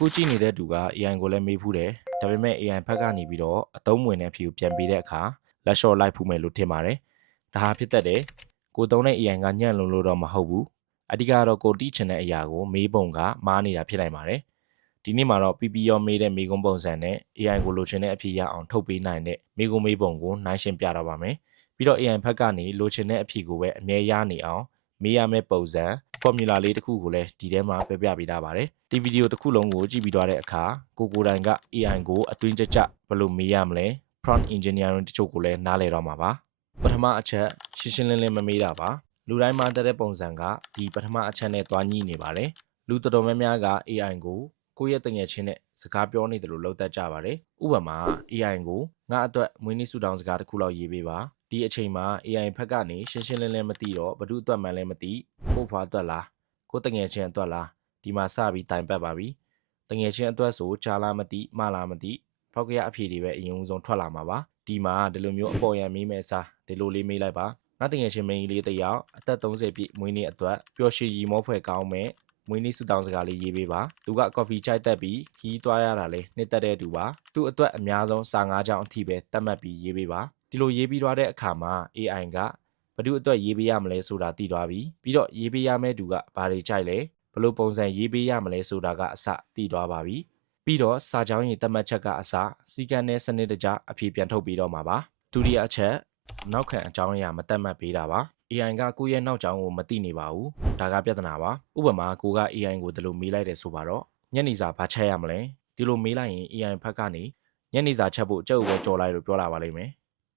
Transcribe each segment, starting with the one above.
အခုကြည့်နေတဲ့သူက AI ကိုလည်းမေးဖူးတယ်ဒါပေမဲ့ AI ဘက်ကနေပြီးတော့အသုံးဝင်တဲ့အဖြေကိုပြန်ပေးတဲ့အခါလက်လျှော့လိုက်ဖူးမယ်လို့ထင်ပါတယ်ဒါဟာဖြစ်တတ်တယ်ကိုသုံးတဲ့ AI ကညံ့လို့တော့မဟုတ်ဘူးအဓိကတော့ကိုတိချင်တဲ့အရာကိုမေးပုံကမှားနေတာဖြစ်နိုင်ပါတယ်ဒီနေ့မှာတော့ PP ရောမေးတဲ့မေးခွန်းပုံစံနဲ့ AI ကိုလိုချင်တဲ့အဖြေရအောင်ထုတ်ပေးနိုင်တဲ့မေးခွန်းမေးပုံကိုနိုင်ရှင်းပြတော့ပါမယ်ပြီးတော့ AI ဘက်ကနေလိုချင်တဲ့အဖြေကိုပဲအမြဲရနေအောင်မေးရမယ့်ပုံစံ formula လေးတစ်ခုကိုလည်းဒီထဲမှာပြပြပေးထားပါတယ်ဒီဗီဒီယိုတစ်ခုလုံးကိုကြည့်ပြီးသွားတဲ့အခါကိုတိုင်က AI ကိုအတွင်းကျဘယ်လိုမေးရမလဲ prompt engineering တချို့ကိုလည်းနားလည်တော့မှာပါပထမအချက်ရှင်းရှင်းလင်းလင်းမမေးတာပါလူတိုင်းမှာတက်တဲ့ပုံစံကဒီပထမအချက်နဲ့တွားညှိနေပါတယ်လူတော်တော်များများက AI ကိုကိုယ့်ရဲ့တငယ်ချင်းနဲ့စကားပြောနေတယ်လို့လောက်တတ်ကြပါတယ်ဥပမာ AI ကိုငါအတွက်မွေးနေ့ဆုတောင်းစကားတစ်ခုလောက်ရေးပေးပါဒီအချိန်မှာ AI ဘက်ကနေရှင်းရှင်းလင်းလင်းမသိတော့ဘယ်သူအတွက်မှန်းလည်းမသိကိုဖွာအတွက်လားကိုတငယ်ချင်းအတွက်လားဒီမှာစပြီးတိုင်ပတ်ပါပြီတငယ်ချင်းအတွက်ဆိုချာလားမသိမလားမသိဖောက်ကရအဖြေတွေပဲအရင်ဦးဆုံးထွက်လာမှာပါဒီမှာဒီလိုမျိုးအပေါ်ရန်မေးမယ်စားဒီလိုလေးမေးလိုက်ပါငါတငယ်ချင်းမင်းကြီးလေးတစ်ယောက်အသက်30ပြည့်မွေးနေ့အတွက်ပျော်ရွှင်ရီမောဖွယ်ကောင်းမဲ့မွေးနေ့ဆုတောင်းစကားလေးရေးပေးပါသူကကော်ဖီချိုက်တက်ပြီးခီးသွားရတာလေနှစ်သက်တဲ့သူပါသူ့အတွက်အများဆုံးစာ9ကြောင်းအထိပဲတတ်မှတ်ပြီးရေးပေးပါဒီလိုရေးပြီးသွားတဲ့အခါမှာ AI ကဘယ်သူအတွက်ရေးပေးရမလဲဆိုတာသိသွားပြီပြီးတော့ရေးပေးရမယ့်သူကဘာတွေကြိုက်လဲဘလို့ပုံစံရေးပေးရမလဲဆိုတာကအစသိသွားပါပြီပြီးတော့စာကြောင်းရင်တတ်မှတ်ချက်ကအစစီကံနဲ့စနစ်တကျအဖြေပြန်ထုတ်ပြီးတော့မှာပါဒုတိယအချက်နောက်ခံအကြောင်းအရာမတတ်မှတ်ပေးတာပါ AI ကကိုယ့်ရဲ့နောက်ကြောင်းကိုမသိနေပါဘူးဒါကပြဿနာပါဥပမာကိုက AI ကိုဒီလိုမေးလိုက်တယ်ဆိုပါတော့ညနေစာဘာချက်ရမလဲဒီလိုမေးလိုက်ရင် AI ဘက်ကနေညနေစာချက်ဖို့ကြုတ်ပဲကြော်လိုက်လို့ပြောလာပါလိမ့်မယ်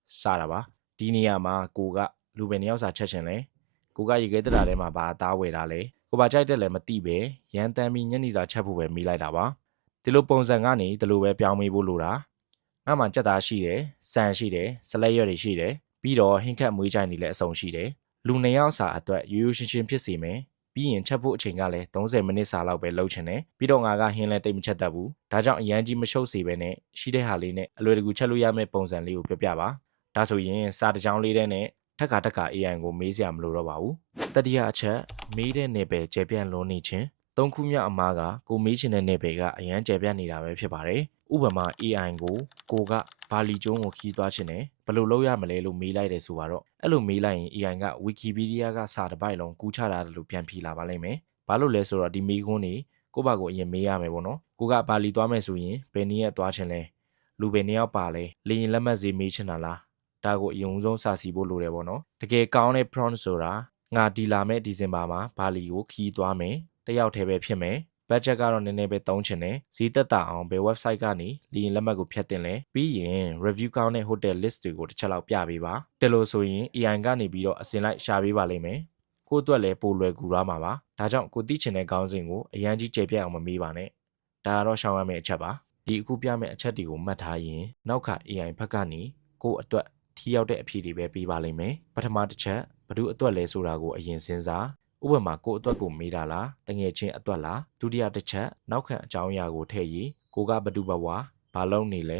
စတာပါဒီနေရာမှာကိုကလူပဲနှစ်ယောက်စာချက်ချင်လဲကိုကရေခဲတတာထဲမှာဘာအသားဝယ်တာလဲကိုဘာကြိုက်တယ်လဲမသိပဲရန်တမ်းပြီးညနေစာချက်ဖို့ပဲမေးလိုက်တာပါဒီလိုပုံစံကနေဒီလိုပဲပြောင်းမေးဖို့လိုတာငါမှကြက်သားရှိတယ်ဆန်ရှိတယ်စလဲရွက်တွေရှိတယ်ပြီးတော့ဟင်းခတ်မွေးကြိုင်တွေလည်းအစုံရှိတယ်လူနှစ်ယောက်စာအတွက်ရိုးရိုးရှင်းရှင်းဖြစ်စီမယ်ပြီးရင်ချက်ဖို့အချိန်ကလည်း30မိနစ်စာလောက်ပဲလုပ်ချင်တယ်ပြီးတော့ငါကဟင်းလဲတိတ်မချက်တတ်ဘူးဒါကြောင့်အရန်ကြီးမရှုပ်စေပဲနဲ့ရှိတဲ့ဟာလေးနဲ့အလွယ်တကူချက်လို့ရမယ့်ပုံစံလေးကိုပြပြပါဒါဆိုရင်စာတစ်ကြောင်းလေးနဲ့ထက်ခါ AI ကိုမေးစရာမလိုတော့ပါဘူးတတိယအချက်မေးတဲ့နယ်ပယ်ကျယ်ပြန့်လွန်နေခြင်းသုံးခုမြောက်အမားကကိုမေးချင်တဲ့နယ်ပယ်ကအရန်ကျယ်ပြန့်နေတာပဲဖြစ်ပါတယ်ဥပမာ AI ကိုကဘာလီကျုံးကိုခီးသွားချင်တယ်ဘယ်လိုလုပ်ရမလဲလို့မေးလိုက်တယ်ဆိုတော့အဲ့လိုမေးလိုက်ရင် AI က Wikipedia ကစာတစ်ပိုက်လုံးကူးချတာလို့ပြန်ဖြေလာပါလိမ့်မယ်ဘာလို့လဲဆိုတော့ဒီမေးခွန်းကိုဘာကိုအရင်မေးရမယ်ပေါ့နော်ကိုကဘာလီသွားမယ်ဆိုရင်ဘယ်နည်းနဲ့သွားချင်လဲလူပဲနှစ်ယောက်ပါလဲလေရင်လက်မှတ်ဈေးမေးချင်တာလားဒါကိုအရင်ဆုံးစာစီဖို့လိုတယ်ပေါ့နော်တကယ်ကောင်းတဲ့ prompt ဆိုတာငါဒီလာမဲ့ဒီဇင်ဘာမှာဘာလီကိုခီးသွားမယ်တယောက်တည်းပဲဖြစ်မယ်ဘတ်ဂျက်ကတော့နည်းနည်းပဲသုံးချင်တယ်ဈေးသက်သာအောင်ဘယ် website ကနေလေရင်လက်မှတ်ကိုဖြတ်တင်လဲပြီးရင် review ကောင်းတဲ့ hotel list တွေကိုတစ်ချက်လောက်ပြပေးပါတယ်လို့ဆိုရင် AI ကနေပြီးတော့အစင်လိုက်ရှာပေးပါလိမ့်မယ်ကိုအတွက်လည်းပိုလွယ်ကူသွားမှာပါဒါကြောင့်ကိုသိချင်တဲ့ခေါင်းစဉ်ကိုအရန်ကြီးကျေပြတ်အောင်မမေးပါနဲ့ဒါကတော့ရှောင်ရမယ့်အချက်ပါဒီအခုပြမယ့်အချက်တွေကိုမှတ်ထားရင်နောက်ခါ AI ဘက်ကနေကိုအတွက်ထိရောက်တဲ့အဖြေတွေပဲပေးပါလိမ့်မယ်ပထမတစ်ချက်ဘယ်သူအတွက်လဲဆိုတာကိုအရင်စဉ်းစားဥပမာကိုအတွက်ကိုမေးတာလားတငယ်ချင်းအတွက်လားဒုတိယတစ်ချက်နောက်ခံအကြောင်းအရာကိုထည့်ရေးကိုကဘသူဘဝဘာလုံးနေလဲ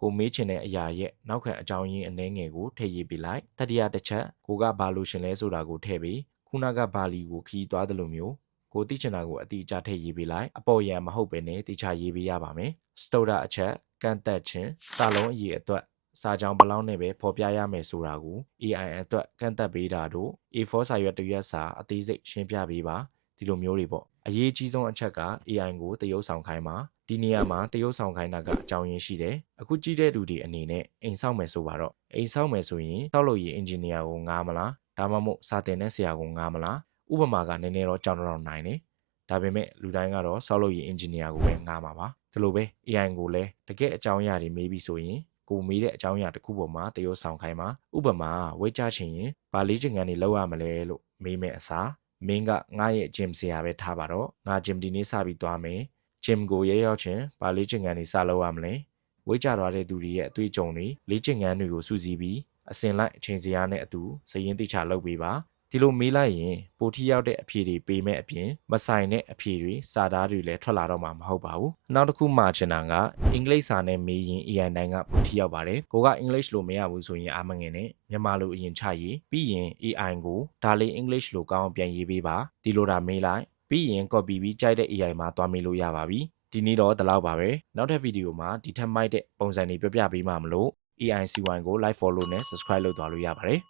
ကိုမေးချင်တဲ့အရာရဲ့နောက်ခံအကြောင်းရင်းအနည်းငယ်ကိုထည့်ရေးပေးလိုက်တတိယတစ်ချက်ကိုကဘာလို့ရှင်လဲဆိုတာကိုထည့်ပြီးခုနကဘာလီကိုခီးသွားတယ်လို့မျိုးကိုသိချင်တာကိုအတိအကျထည့်ရေးပေးလိုက်အပေါ်ရန်မဟုတ်ပဲနဲ့တိကျရေးပေးရပါမယ်စတုဒ္ဒအချက်ကန့်သက်ခြင်းစာလုံးအရေးအတွက်စာကြောင်းဘလောက်နဲ့ပဲဖော်ပြရမယ်ဆိုတာကို AI အတွက်ကန့်သက်ပေးတာတို့ A4 စာရွက်တစ်ရွက်စာအသေးစိတ်ရှင်းပြပေးပါဒီလိုမျိုးတွေပေါ့အရေးကြီးဆုံးအချက်က AI ကိုတရုပ်ဆောင်ခိုင်းပါဒီနေရာမှာတရုပ်ဆောင်ခိုင်းတာကအကြောင်းရင်းရှိတယ်အခုကြည့်တဲ့သူတွေအနေနဲ့အိမ်ဆောက်မယ်ဆိုပါတော့အိမ်ဆောက်မယ်ဆိုရင်ဆောက်လုပ်ရေးအင်ဂျင်နီယာကိုငားမလားဒါမှမဟုတ်စာတင်တဲ့ဆရာကိုငားမလားဥပမာကနည်းနည်းတော့ကြောင်တော့နိုင်တယ်ဒါပေမဲ့လူတိုင်းကတော့ဆောက်လုပ်ရေးအင်ဂျင်နီယာကိုပဲငားမှာပါဒီလိုပဲ AI ကိုလည်းတကယ်အကြောင်းအရာတွေမေးပြီးဆိုရင်ကိုမေးတဲ့အကြောင်းအရာတစ်ခုပေါ်မှာတရုပ်ဆောင်ခိုင်းမှာဥပမာဝိတ်ချချင်ရင်ဗာလေးချင်ကန်တွေလောက်ရမလဲလို့မေးမယ်အစားမင်းကငါရဲ့ gym ဆရာပဲထားပါတော့ငါ gym ဒီနေ့စပြီးသွားမယ် gym ကိုရဲရောက်ချင်ဗာလေးချင်ကန်တွေစလောက်ရမလဲဝိတ်ချသွားတဲ့သူတွေရဲ့အတွေ့အကြုံတွေလေးချင်ကန်တွေကိုစုစည်းပြီးအစင်လိုက်အချိန်စရာနဲ့အတူစရင်တိချလုပ်ပေးပါဒီလိုမေးလိုက်ရင်ပိုထီရောက်တဲ့အဖြေတွေပေးမဲ့အပြင်မဆိုင်တဲ့အဖြေတွေစာသားတွေလည်းထွက်လာတော့မှာမဟုတ်ပါဘူးနောက်တစ်ခုမှချင်တာကအင်္ဂလိပ်စာနဲ့မေးရင် AI တိုင်းကပိုထီရောက်ပါတယ်ကိုကအင်္ဂလိပ်လိုမရဘူးဆိုရင်အားမငယ်နဲ့မြန်မာလိုအရင်ချရေးပြီးရင် AI ကိုဒါလေးအင်္ဂလိပ်လိုကောင်းအောင်ပြန်ရေးပေးပါဒီလိုတာမေးလိုက်ပြီးရင် copy ပြီးကြိုက်တဲ့ AI မှာသွားမေးလို့ရပါပြီ ဒီနေ့တော့ဒီလောက်ပါပဲနောက်ထပ်ဗီဒီယိုမှာဒီထက်မိုက်တဲ့ပုံစံတွေပြပြပေးမှာမလို့ AI CY ကို like follow နဲ့ subscribe လုပ်သွားလို့ရပါတယ်